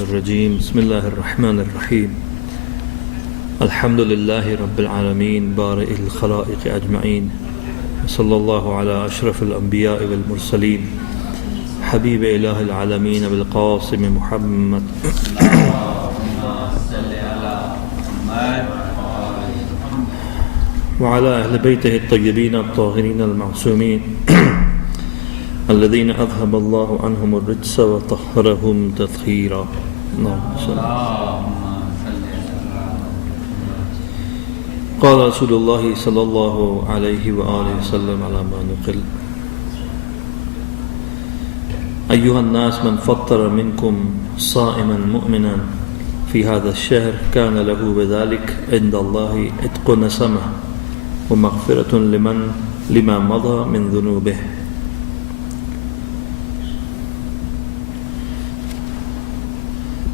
الرجيم بسم الله الرحمن الرحيم الحمد لله رب العالمين بارئ الخلائق أجمعين صلى الله على أشرف الأنبياء والمرسلين حبيب إله العالمين بالقاسم محمد وعلى أهل بيته الطيبين الطاهرين المعصومين الذين أذهب الله عنهم الرجس وطهرهم تطهيرا. قال رسول الله صلى الله عليه وآله وسلم على ما نقل: أيها الناس من فطر منكم صائما مؤمنا في هذا الشهر كان له بذلك عند الله عتق نسمه ومغفرة لما مضى من ذنوبه.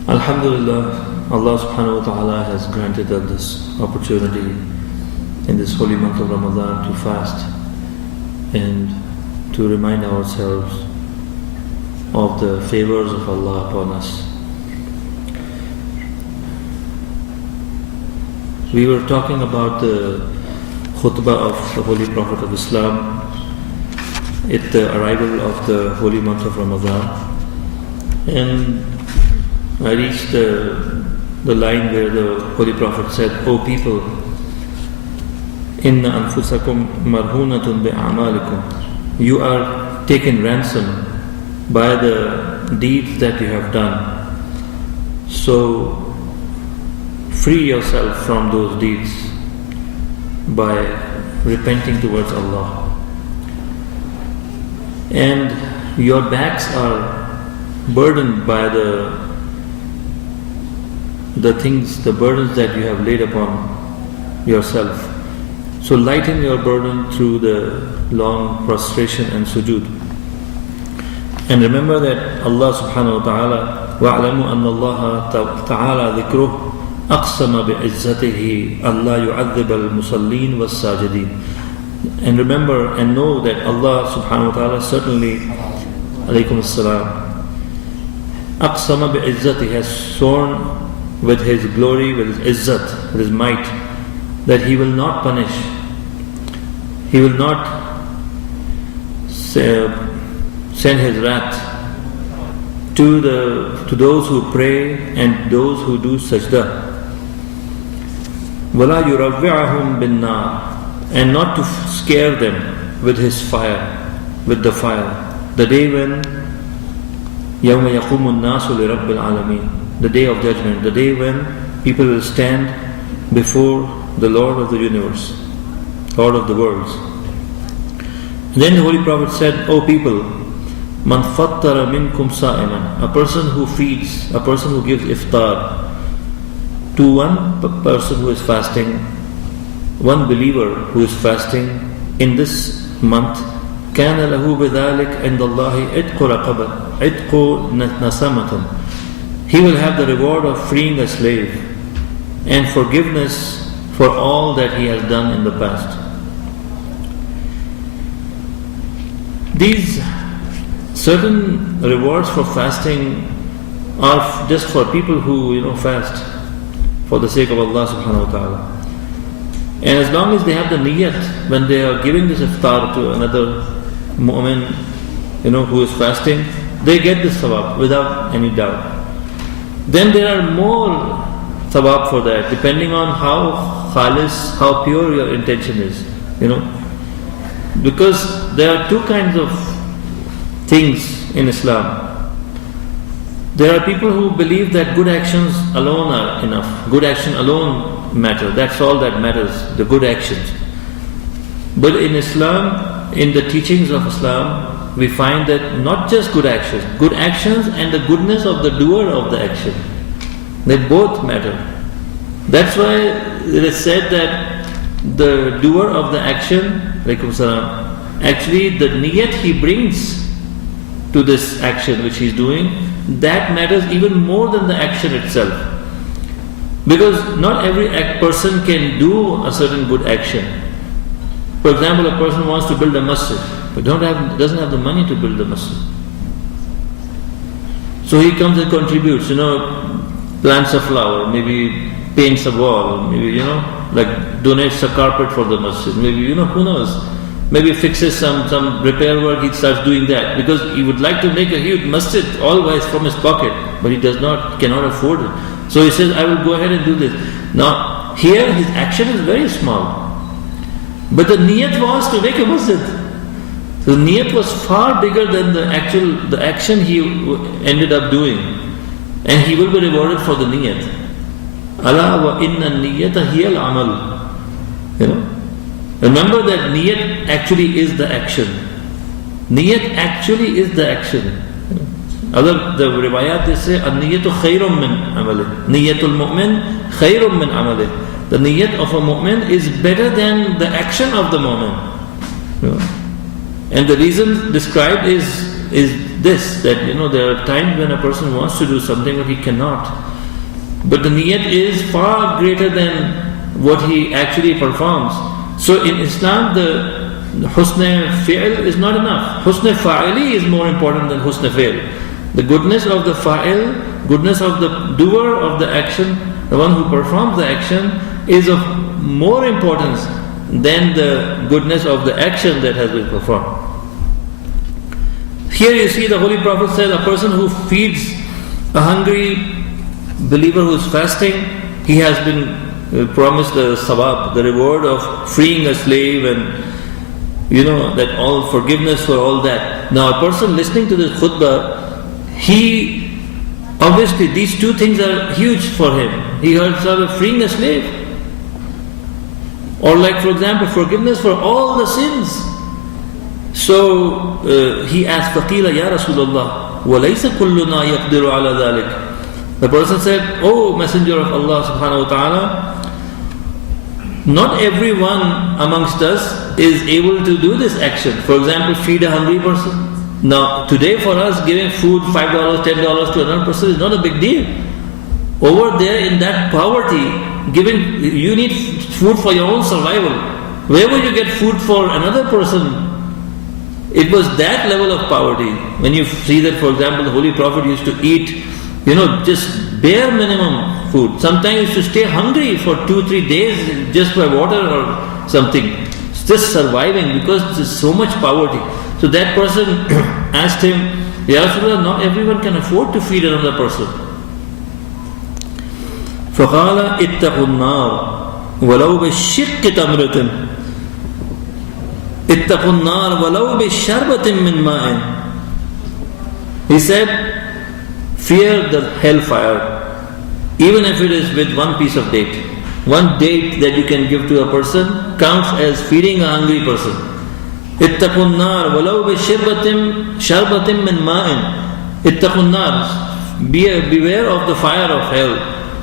Alhamdulillah, Allah subhanahu wa ta'ala has granted us this opportunity in this holy month of Ramadan to fast and to remind ourselves of the favors of Allah upon us. We were talking about the khutbah of the Holy Prophet of Islam at the arrival of the holy month of Ramadan, and I reached the line where the Holy Prophet said, "O people, inna anfusakum marhunatun bi'amalikum." You are taken ransom by the deeds that you have done. So free yourself from those deeds by repenting towards Allah. And your backs are burdened by the burdens that you have laid upon yourself. So lighten your burden through the long prostration and sujood. And remember that Allah subhanahu wa ta'ala, وَاعْلَمُوا أَنَّ اللَّهَ تَعَالَى ذِكْرُهُ أَقْسَمَ بِعِزَّتِهِ أَلَّا يُعَذِّبَ الْمُصَلِّينَ وَالسَّاجِدِينَ. And remember and know that Allah subhanahu wa ta'ala certainly, alaykum as-salam, أَقْسَمَ بِعِزَّتِهِ has sworn with His glory, with His izzat, with His might, that He will not punish. He will not send His wrath to those who pray and those who do sajda. وَلَا يُرَوِّعَهُمْ بِالنَّارِ, and not to scare them with His fire, with the fire. The day when يَوْمَ يَقُومُ النَّاسُ لِرَبِّ الْعَالَمِينَ, the day of judgment, the day when people will stand before the Lord of the universe, Lord of the worlds. Then the Holy Prophet said, "O people, man fattara minkum sa'iman," a person who feeds, a person who gives iftar to one person who is fasting, one believer who is fasting in this month, كَانَ لَهُ بِذَلِكَ عِنْدَ اللَّهِ عِتْقُ نَسَمَةً. He will have the reward of freeing a slave and forgiveness for all that he has done in the past. These certain rewards for fasting are just for people who fast for the sake of Allah subhanahu wa ta'ala. And as long as they have the niyat when they are giving this iftar to another mu'min who is fasting, they get this thawab without any doubt. Then there are more thawab for that, depending on how khalis, how pure your intention is. Because there are two kinds of things in Islam. There are people who believe that good actions alone are enough. Good action alone matter. That's all that matters, the good actions. But in Islam, in the teachings of Islam, we find that not just good actions and the goodness of the doer of the action, they both matter. That's why it is said that the doer of the action, actually the niyat he brings to this action which he is doing, that matters even more than the action itself. Because not every person can do a certain good action. For example, a person wants to build a masjid, but doesn't have the money to build the masjid. So he comes and contributes, plants a flower, maybe paints a wall, maybe, like donates a carpet for the masjid, maybe, who knows. Maybe fixes some repair work, he starts doing that. Because he would like to make a huge masjid, always from his pocket, but he cannot afford it. So he says, I will go ahead and do this. Now, here his action is very small. But the niyat was to make a masjid. So the niyat was far bigger than the action he ended up doing. And he will be rewarded for the niyat. Ala wa inna niyata hiya al-amal. Remember that niyat actually is the action. Niyat actually is the action. The riwayat they say, an-niyatu khayrum min amalih. Niyatul mu'min khayrum min amalih. The niyat of a mu'min is better than the action of the mu'min. And the reason described is this, that there are times when a person wants to do something but he cannot. But the niyat is far greater than what he actually performs. So in Islam, the husn fi'l is not enough. Husn fa'ili is more important than husn fi'l. The goodness of the fa'il, goodness of the doer of the action, the one who performs the action, is of more importance than the goodness of the action that has been performed. Here you see the Holy Prophet said, a person who feeds a hungry believer who is fasting, he has been promised the sawab, the reward of freeing a slave, and that all forgiveness for all that. Now a person listening to this khutbah, he obviously these two things are huge for him. He heard of freeing a slave, or like for example forgiveness for all the sins. So he asked, فَقِيلَ يَا رَسُولَ اللَّهِ وَلَيْسَ كُلُّنَا يَقْدِرُ عَلَى ذَلِكَ. The person said, "Oh Messenger of Allah subhanahu wa ta'ala, not everyone amongst us is able to do this action. For example, feed a hungry person. Now, today for us, giving food $5, $10 to another person is not a big deal. Over there in that poverty, you need food for your own survival. Where will you get food for another person?" It was that level of poverty. When you see that, for example, the Holy Prophet used to eat, just bare minimum food. Sometimes he used to stay hungry for 2-3 days just by water or something. Just surviving because there's so much poverty. So that person asked him, "Ya Rasulullah, not everyone can afford to feed another person." فَقَالَ اتَّقُوا النَّارِ وَلَوْ بِالشِّقِّ تَمْرَةٍ اتَّقُوا النَّارِ وَلَوْ بِالشَّرْبَةٍ مِّن مَاءٍ. He said, fear the hellfire, even if it is with one piece of date. One date that you can give to a person counts as feeding a hungry person. اتَّقُوا النَّارِ وَلَوْ بِالشَّرْبَةٍ مِّن مَاءٍ. اتَّقُوا النَّارِ. Beware of the fire of hell.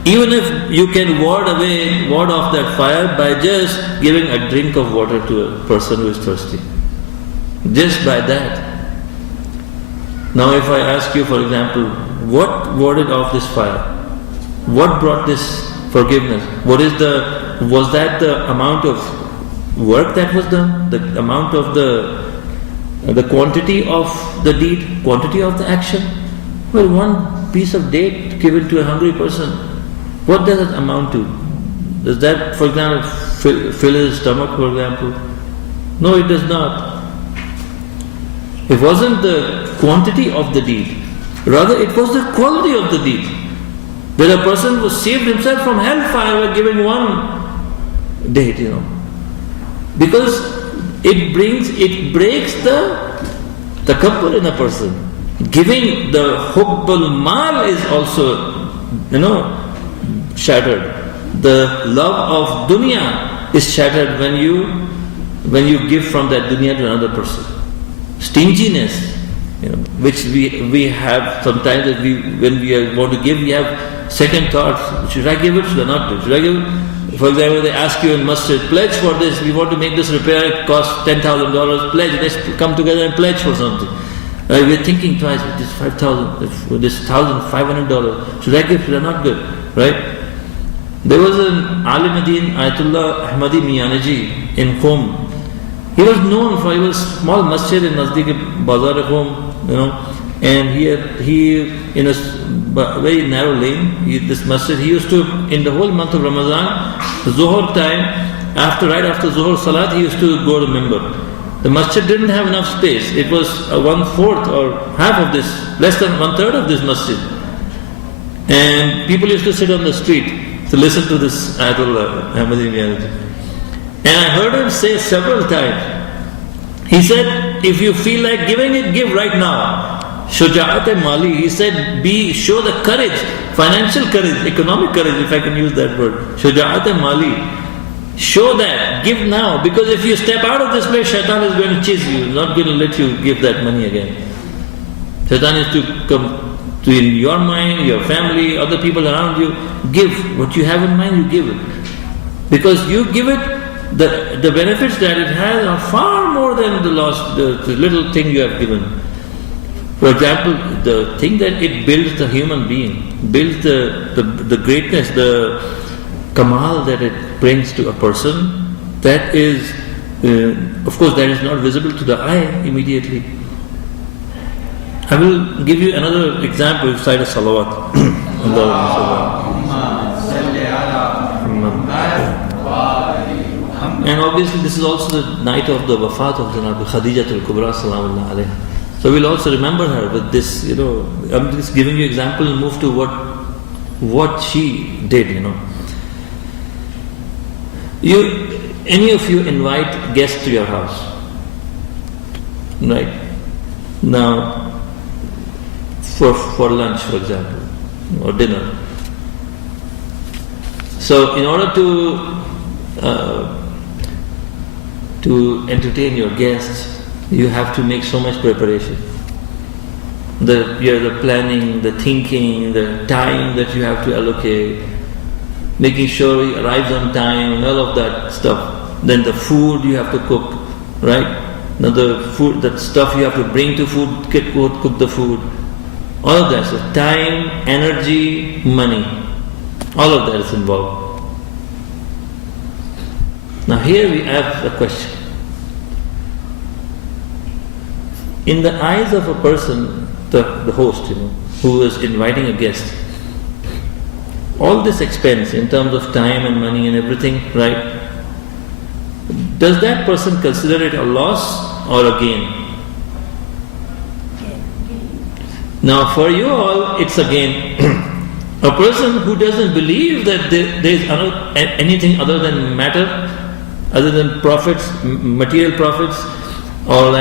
Even if you can ward off that fire by just giving a drink of water to a person who is thirsty. Just by that. Now if I ask you, for example, what warded off this fire? What brought this forgiveness? Was that the amount of work that was done? The amount of the quantity of the deed? Quantity of the action? Well, one piece of date given to a hungry person, what does it amount to? Does that, for example, fill his stomach, for example? No, it does not. It wasn't the quantity of the deed. Rather, it was the quality of the deed. That a person was saved himself from hellfire by giving one date, Because it breaks the takabbur in a person. Giving the hubbul mal is also, shattered. The love of dunya is shattered when you give from that dunya to another person. Stinginess, which we have sometimes that when we want to give, we have second thoughts. Should I give it? Should I not do it? Should I give it? For example, they ask you in masjid, pledge for this. We want to make this repair. It costs $10,000. Pledge. Let's come together and pledge for something. We're thinking twice. This $5,000. This $1,500. Should I give? Should I not give? Right? There was an Alim Din Ayatullah Ahmadi Miyanaji in Qom. He was known for, he was small masjid in Nazdik Bazar Qom, and he in a very narrow lane, this masjid, he used to, in the whole month of Ramadan, Zuhr time, right after Zuhr Salat, he used to go to Mimbar. The masjid didn't have enough space. It was 1/4 or half of this, less than 1/3 of this masjid. And people used to sit on the street to listen to this Ayatollah Ahmadi Miyaji. And I heard him say several times, he said, if you feel like giving it, give right now. Shuja'at-e-Mali, he said, show the courage, financial courage, economic courage, if I can use that word. Shuja'at-e-Mali. Show that, give now, because if you step out of this place, Shaitan is going to chase you, not going to let you give that money again. Shaitan is to come to in your mind, your family, other people around you. Give what you have in mind, you give it. Because you give it, the benefits that it has are far more than the loss, the little thing you have given. For example, the thing that it builds the human being, builds the greatness, the kamal that it brings to a person, that is, of course, that is not visible to the eye immediately. I will give you another example beside a salawat. And obviously this is also the night of the wafat of Janab Khadija al-Kubra salamullah alayha. So we'll also remember her with this, I'm just giving you example and move to what she did, Any of you invite guests to your house, right? Now, for lunch, for example, or dinner. So in order to entertain your guests, you have to make so much preparation. The planning, the thinking, the time that you have to allocate, making sure he arrives on time, all of that stuff. Then the food you have to cook, right? Now the food, that stuff you have to bring to cook the food. All of that. So time, energy, money. All of that is involved. Now here we have a question. In the eyes of a person, the host, who is inviting a guest, all this expense in terms of time and money and everything, right? Does that person consider it a loss or a gain? Now for you all, it's a gain. A person who doesn't believe that there is anything other than matter, other than profits, material profits, or a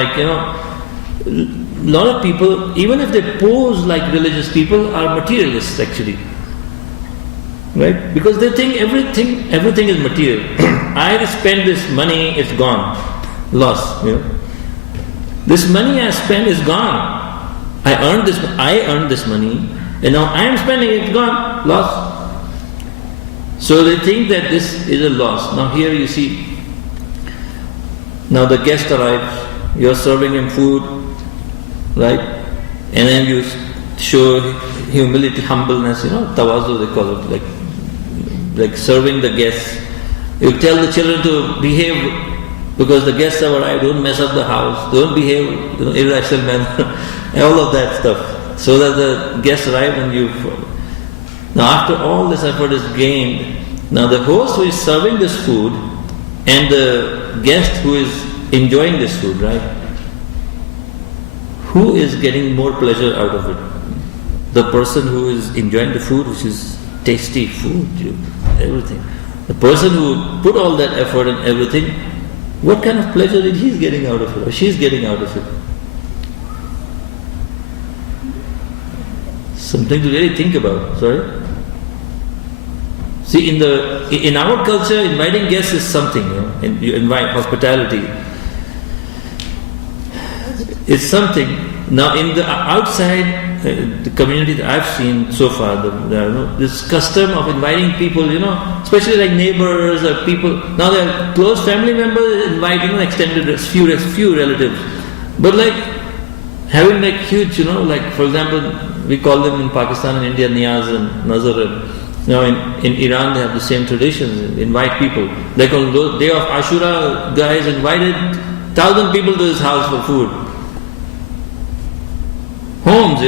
lot of people, even if they pose like religious people, are materialists actually. Right? Because they think everything is material. I spend this money, it's gone. Loss, This money I spend is gone. I earned this money, and now I am spending it, gone, loss. So they think that this is a loss. Now here you see, now the guest arrives, you're serving him food, right? And then you show humility, humbleness, tawazu they call it, like serving the guests. You tell the children to behave because the guests have arrived, don't mess up the house, don't behave irrational manner, and all of that stuff. So that the guests arrive and you follow. Now after all this effort is gained, now the host who is serving this food and the guest who is enjoying this food, right? Who is getting more pleasure out of it? The person who is enjoying the food, which is tasty food, everything. The person who put all that effort and everything, what kind of pleasure is he getting out of it, or she's getting out of it? Something to really think about, sorry? See, in our culture, inviting guests is something, and you invite hospitality. It's something. Now in the outside, the community that I've seen so far, this custom of inviting people, especially like neighbors or people. Now they're close family members, invite extended few relatives, but having huge, for example, we call them in Pakistan and India niyaz and nazar. Now in Iran they have the same traditions. Invite people. Like on the day of Ashura, guys invited 1,000 people to his house for food. homes,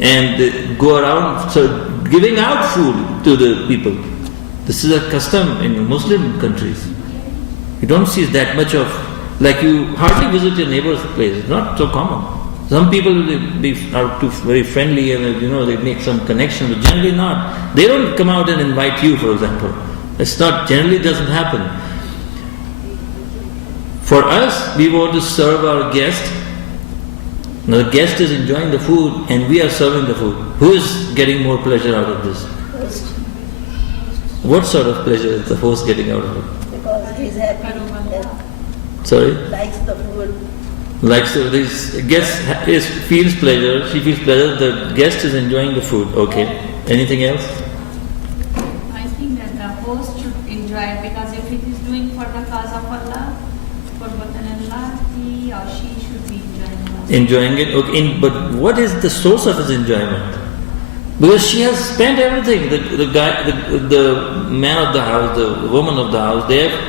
and they go around giving out food to the people. This is a custom in Muslim countries. You don't see that much of, like you hardly visit your neighbor's place. It's not so common. Some people are too very friendly and they make some connection, but generally not. They don't come out and invite you, for example. It's not, generally doesn't happen. For us, we want to serve our guest. Now the guest is enjoying the food and we are serving the food. Who is getting more pleasure out of this? What sort of pleasure is the host getting out of it? Because he's happy. Sorry? Likes the food. This guest feels pleasure, she feels pleasure, the guest is enjoying the food. Okay. Anything else? I think that the host should enjoy it, because if it is doing for the cause of Allah, for Allah, he or she should be enjoying it. Enjoying it, okay. But what is the source of his enjoyment? Because she has spent everything. The guy, the man of the house, the woman of the house, they have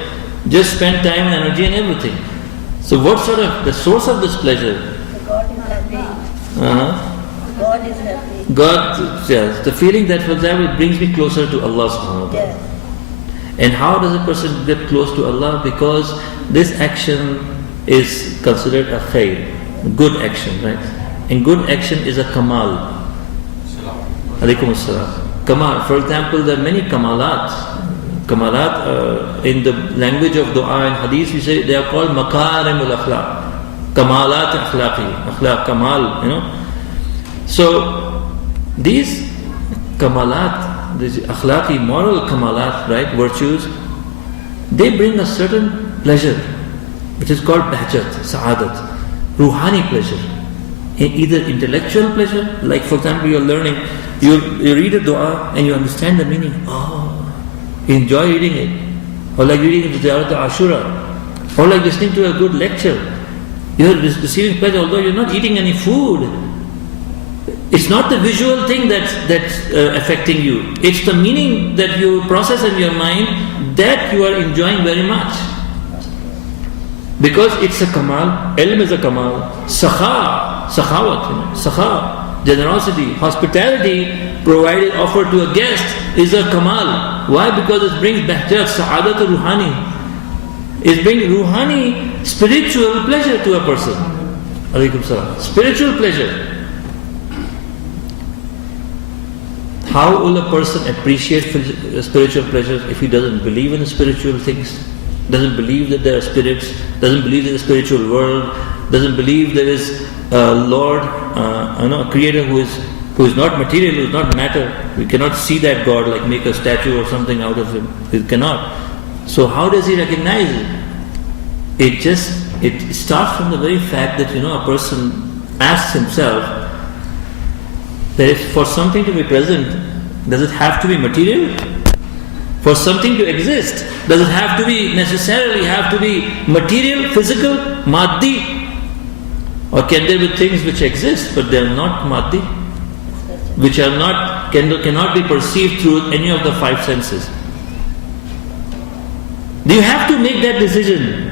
just spent time and energy and everything. So what sort of, the source of this pleasure? God is happy. God is happy. God, yes. The feeling that, for example, it brings me closer to Allah subhanahu wa ta'ala. Yes. And how does a person get close to Allah? Because this action is considered a khair, good action, right? And good action is a kamal. Alaikum assalam. Kamal. For example, there are many kamalat. Kamalat, in the language of dua and hadith, we say they are called makarimul akhlaq. Kamalat akhlaqi. Akhlaq, kamal, So, these kamalat, these akhlaqi, moral kamalat, right, virtues, they bring a certain pleasure, which is called bahjat, sa'adat, ruhani pleasure. Either intellectual pleasure, like for example, you're learning, you read a dua and you understand the meaning. You enjoy reading it. Or like reading Ziyarat Ashura. Or like listening to a good lecture. You're receiving pleasure although you're not eating any food. It's not the visual thing that's affecting you. It's the meaning that you process in your mind that you are enjoying very much. Because it's a kamal, ilm is a kamal, sakhawat, sakha, generosity, hospitality provided, offered to a guest is a kamal. Why? Because it brings bahjat, sa'adat ruhani. It brings ruhani, spiritual pleasure to a person. Alaikum salam. Spiritual pleasure. How will a person appreciate spiritual pleasures if he doesn't believe in spiritual things? Doesn't believe that there are spirits, doesn't believe in the spiritual world, doesn't believe there is a Lord, a creator who is not material, who is not matter. We cannot see that God, like make a statue or something out of him. We cannot. So how does he recognize it? It starts from the very fact that a person asks himself that if for something to be present, does it have to be material? For something to exist, does it have to be necessarily material, physical, maddi? Or can there be things which exist but they are not maddi? Which are not, cannot be perceived through any of the five senses? You have to make that decision.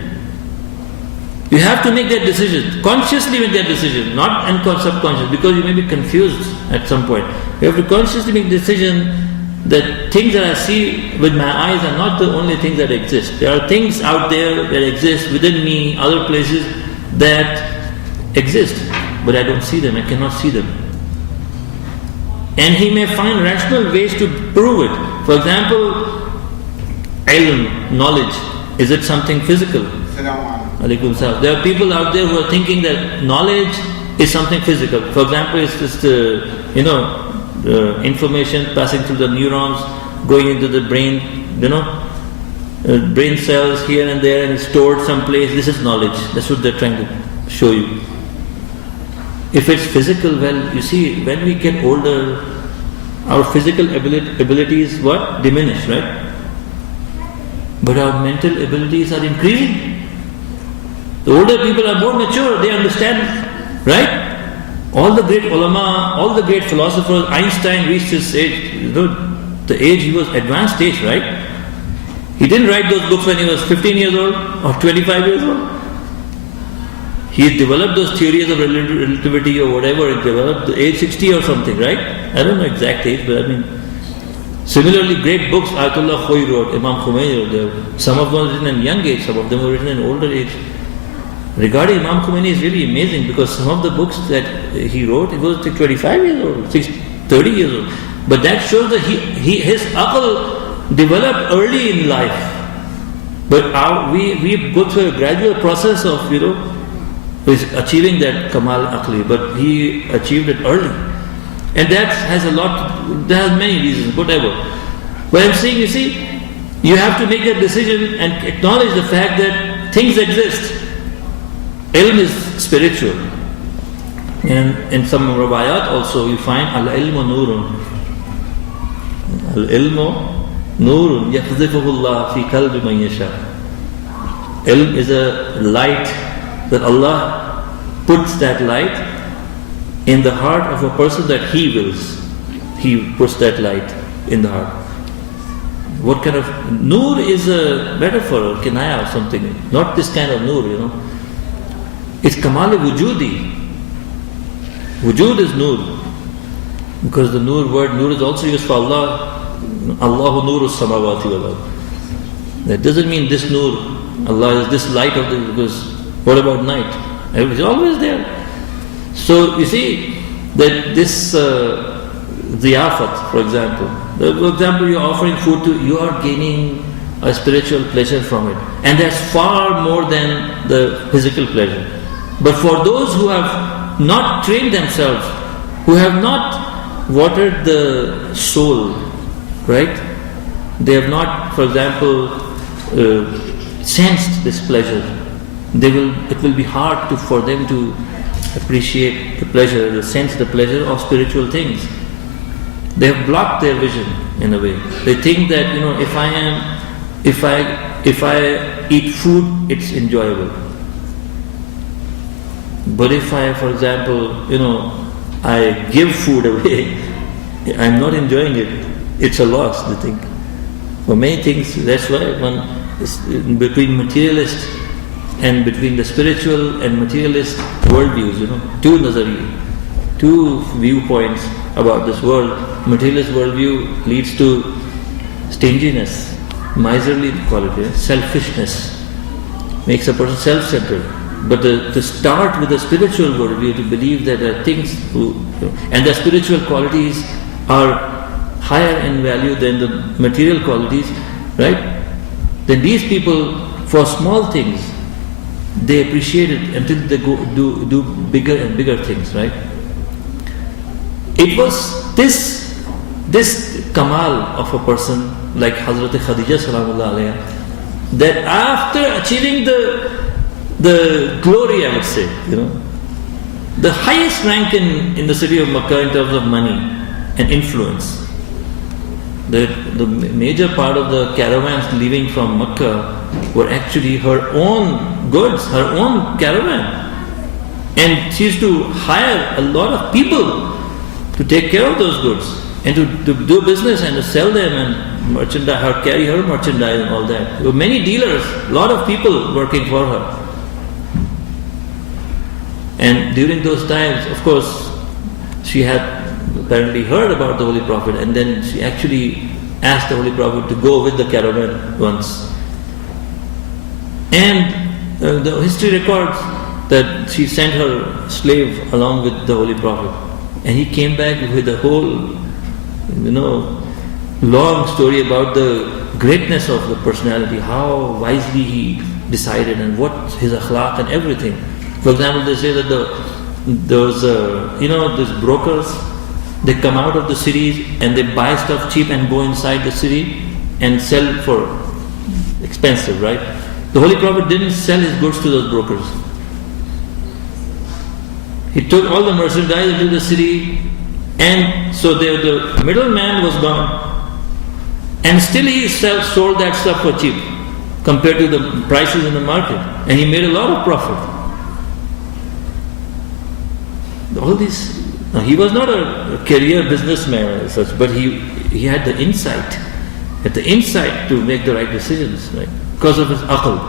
You have to make that decision. Consciously make that decision, not subconscious, because you may be confused at some point. You have to consciously make the decision that things that I see with my eyes are not the only things that exist. There are things out there that exist within me, other places that exist, but I don't see them, I cannot see them. And he may find rational ways to prove it. For example, ilm, knowledge, is it something physical? Alaikum salam. There are people out there who are thinking that knowledge is something physical. For example, it's just information passing through the neurons, going into the brain, brain cells here and there, and it's stored someplace. This is knowledge. That's what they're trying to show you. If it's physical, well, you see, when we get older, our physical abilities diminish, right? But our mental abilities are increasing. The older people are more mature, they understand, right? All the great ulama, all the great philosophers, Einstein reached his age, the age he was advanced age, right? He didn't write those books when he was 15 years old or 25 years old. He developed those theories of relativity or whatever, he developed at age 60 or something, right? I don't know exact age, but I mean, similarly, great books Ayatollah Khoi wrote, Imam Khomeini wrote. Some of them were written in young age, some of them were written in older age. Regarding Imam Khomeini is really amazing because some of the books that he wrote, it was 25 years old, 30 years old. But that shows that his aql developed early in life. But we go through a gradual process of, achieving that Kamal Aqli, but he achieved it early. And that has many reasons, whatever. But I'm saying, you see, you have to make that decision and acknowledge the fact that things exist. Ilm is spiritual. And in some rawayat also you find al-ilmu nurun. Al-ilmu nurun yakhzifuhu Allah fi qalbi man yasha. Ilm is a light that Allah puts that light in the heart of a person that He wills. He puts that light in the heart. What kind of nur is a metaphor or kinaya or something? Not this kind of nur, It's kamal wujudi. Wujud is nur. Because the word nur is also used for Allah. Allahu nuru samawati wal ard. That doesn't mean this nur. Allah is this light of because what about night? It's always there. So you see that this ziyafat, for example, you're offering food you are gaining a spiritual pleasure from it. And that's far more than the physical pleasure. But for those who have not trained themselves, who have not watered the soul, right? They have not, for example, sensed this pleasure. It will be hard for them to appreciate the pleasure, sense the pleasure of spiritual things. They have blocked their vision in a way. They think that if I eat food, it's enjoyable. But if I, for example, I give food away, I'm not enjoying it. It's a loss, they think. For many things, that's why one is between materialist and between the spiritual and materialist worldviews, two nazariya, two viewpoints about this world. Materialist worldview leads to stinginess, miserly quality, selfishness, makes a person self-centered. But to start with a spiritual worldview, to believe that there are things, and the spiritual qualities are higher in value than the material qualities, right? Then these people, for small things, they appreciate it until they do bigger and bigger things, right? It was this kamal of a person like Hazrat Khadija salamullah alayha, that after achieving the glory, I would say, the highest rank in the city of Makkah in terms of money and influence. The major part of the caravans leaving from Makkah were actually her own goods, her own caravan. And she used to hire a lot of people to take care of those goods and to do business and to sell them and merchandise, carry her merchandise and all that. There were many dealers, a lot of people working for her. And during those times, of course, she had apparently heard about the Holy Prophet, and then she actually asked the Holy Prophet to go with the caravan once. And the history records that she sent her slave along with the Holy Prophet. And he came back with a whole, long story about the greatness of the personality, how wisely he decided and what his akhlaq and everything. For example, they say that these brokers, they come out of the cities and they buy stuff cheap and go inside the city and sell for expensive, right? The Holy Prophet didn't sell his goods to those brokers. He took all the merchandise into the city, and so the middleman was gone. And still he sold that stuff for cheap compared to the prices in the market. And he made a lot of profit. All this, he was not a career businessman as such, but he had the insight, to make the right decisions, right? Because of his aql.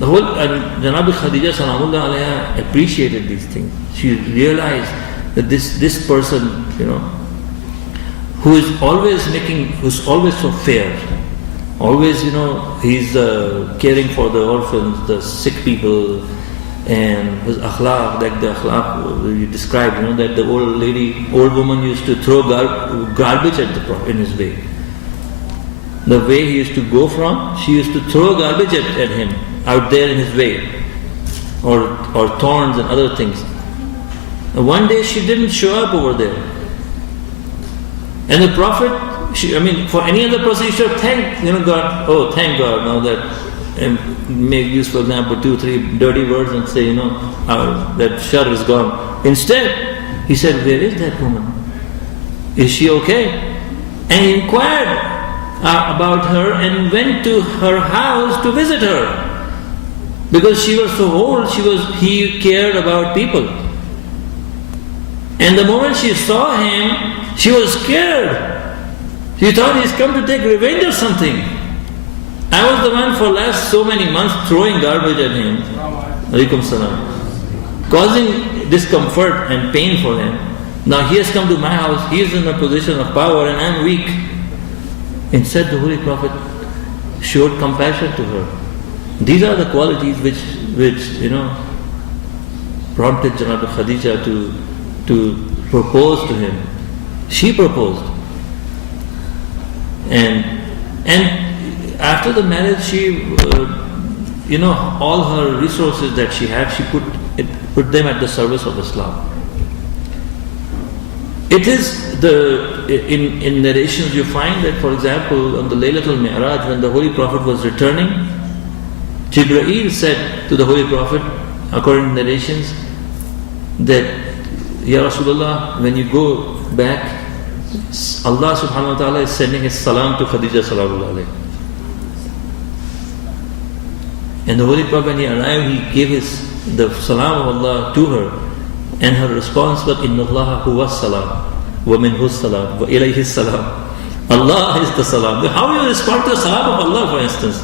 The whole, and Janabi Khadija Salamullah Alaiha appreciated these things. She realized that this person, who is always who's always so fair, always, he's caring for the orphans, the sick people, and his akhlaq, like the akhlaq you described, that the old woman used to throw garbage in his way. The way he used to go from, she used to throw garbage at him out there in his way, or thorns and other things. And one day she didn't show up over there. And the Prophet, for any other person, you should thank God. Oh, thank God now that, and make use, for example, 2-3 dirty words and say, that shar is gone. Instead, he said, where is that woman? Is she okay? And he inquired about her and went to her house to visit her. Because she was so old, he cared about people. And the moment she saw him, she was scared. She thought he's come to take revenge or something. I was the one for last so many months throwing garbage at him, alaikum salam, causing discomfort and pain for him. Now he has come to my house, he is in a position of power and I'm weak. Instead, the Holy Prophet showed compassion to her. These are the qualities which prompted Janabi Khadija to propose to him. She proposed. And after the marriage, she, all her resources that she had, she put them at the service of Islam. It is in narrations you find that, for example, on the Laylatul Mi'raj, when the Holy Prophet was returning, Jibreel said to the Holy Prophet, according to narrations, that, Ya Rasulullah, when you go back, Allah subhanahu wa ta'ala is sending his salam to Khadija salamullah alayhi. And the Holy Prophet, when he arrived, he gave the salam of Allah to her. And her response was, Inna Allah huwa salam, wa minhu salam, wa ilayhi salam. Allah is the salam. How do you respond to the salam of Allah, for instance?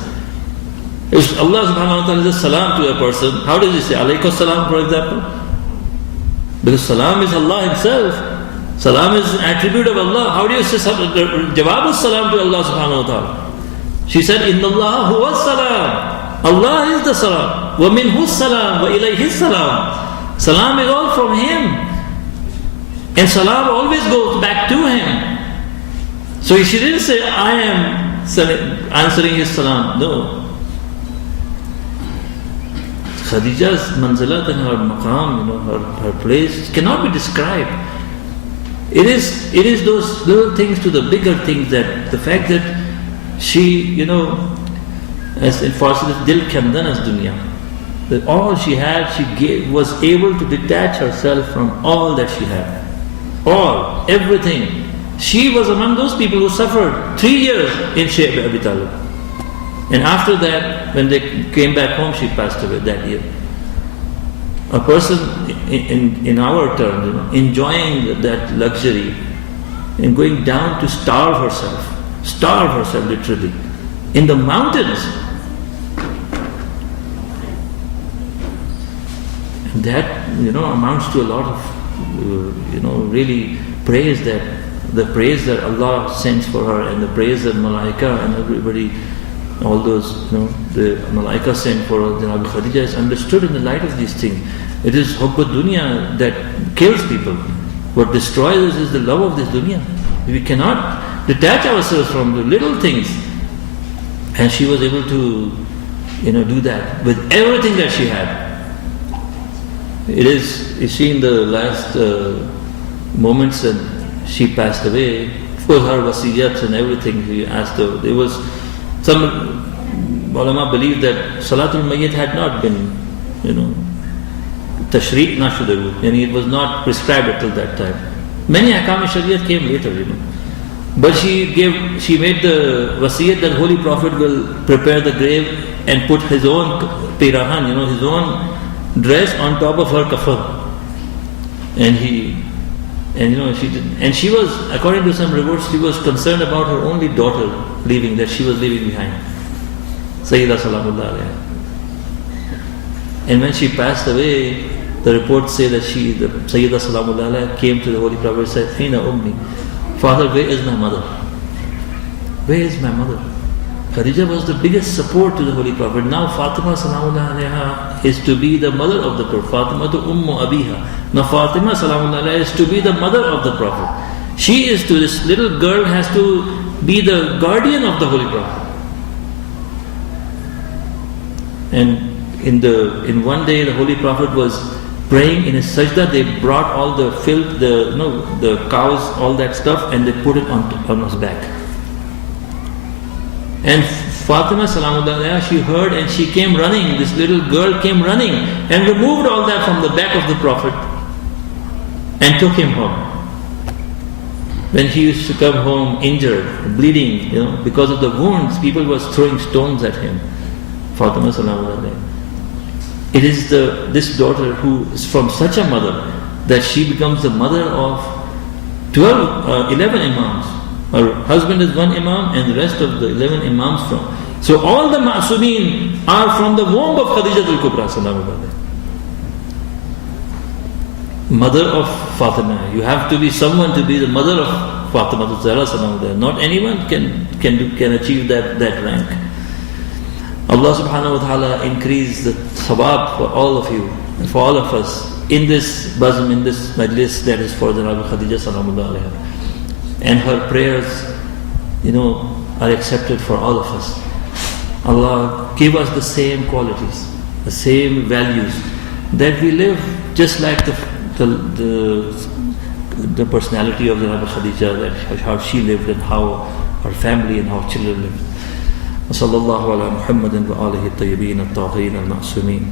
If Allah subhanahu wa ta'ala says salam to a person, how does he say alaykum salam, for example? Because salam is Allah himself. Salam is an attribute of Allah. How do you say jawab salam to Allah subhanahu wa ta'ala? She said, Inna Allah huwa salam. Allah is the salam. Wa minhu salam, wa ilayhi salam. Salam is all from him. And salam always goes back to him. So she didn't say, I am answering his salam. No. Khadija's manzilat and her maqam, her place cannot be described. It is those little things to the bigger things, that the fact that she, as in Farsi, dil kandanas dunya, that all she had, was able to detach herself from all that she had. Everything. She was among those people who suffered 3 years in Shaykh Abi Talib. And after that, when they came back home, she passed away that year. A person in our terms, enjoying that luxury and going down to starve herself literally, in the mountains. And that, amounts to a lot of, really praise, that the praise that Allah sends for her, and the praise that Malaika and everybody, all those, the Malaika sent for Janabi Khadija, is understood in the light of these things. It is Hubbud Dunya that kills people. What destroys us is the love of this dunya. We cannot detach ourselves from the little things. And she was able to, do that with everything that she had. It is, you see, in the last moments that she passed away, of course her wasiyats and everything, he asked her, there was some ulama believe that Salatul Mayyit had not been, Tashriq na shudaru, and it was not prescribed until that time. Many Ahkam Shariat came later, But she made the wasiyat that Holy Prophet will prepare the grave and put his own pirahan, his own dress on top of her kafan. And she did. And she was, according to some reports, she was concerned about her only daughter that she was leaving behind. Sayyida Salamullah alayha. And when she passed away, the reports say that the Sayyidah Salamullah Alaiha came to the Holy Prophet and said, Hina Ummi, Father, where is my mother? Where is my mother? Khadija was the biggest support to the Holy Prophet. Now Fatima Salamullah Alaiha is to be the mother of the Prophet. Fatima to Ummu Abiha. Now Fatima Salamullah Alaiha is to be the mother of the Prophet. She is to, this little girl has to be the guardian of the Holy Prophet. And in one day the Holy Prophet was praying in his sajda. They brought all the filth, the cows, all that stuff, and they put it on his back. And Fatima Salamullah Alaiha, she heard and she came running. This little girl came running and removed all that from the back of the Prophet and took him home. When he used to come home injured, bleeding, because of the wounds, people was throwing stones at him. Fatima Salamullah Alaiha. It is this daughter who is from such a mother that she becomes the mother of 11 imams. Her husband is one imam and the rest of the 11 imams from. So all the ma'sumin are from the womb of Khadija al-Kubra Salamullah Alaiha. Mother of Fatima. You have to be someone to be the mother of Fatima al-Zahra Salamullah Alaiha. Not anyone can achieve that rank. Allah subhanahu wa ta'ala increase the thawab for all of you and for all of us in this bazm, in this majlis that is for the Rabbi Khadija Salamullah Alaiha. And her prayers, are accepted for all of us. Allah give us the same qualities, the same values, that we live just like the personality of the Rabbi Khadija, that how she lived and how her family and how children lived. وصلى الله على محمد وآله الطيبين الطاهرين المعصومين.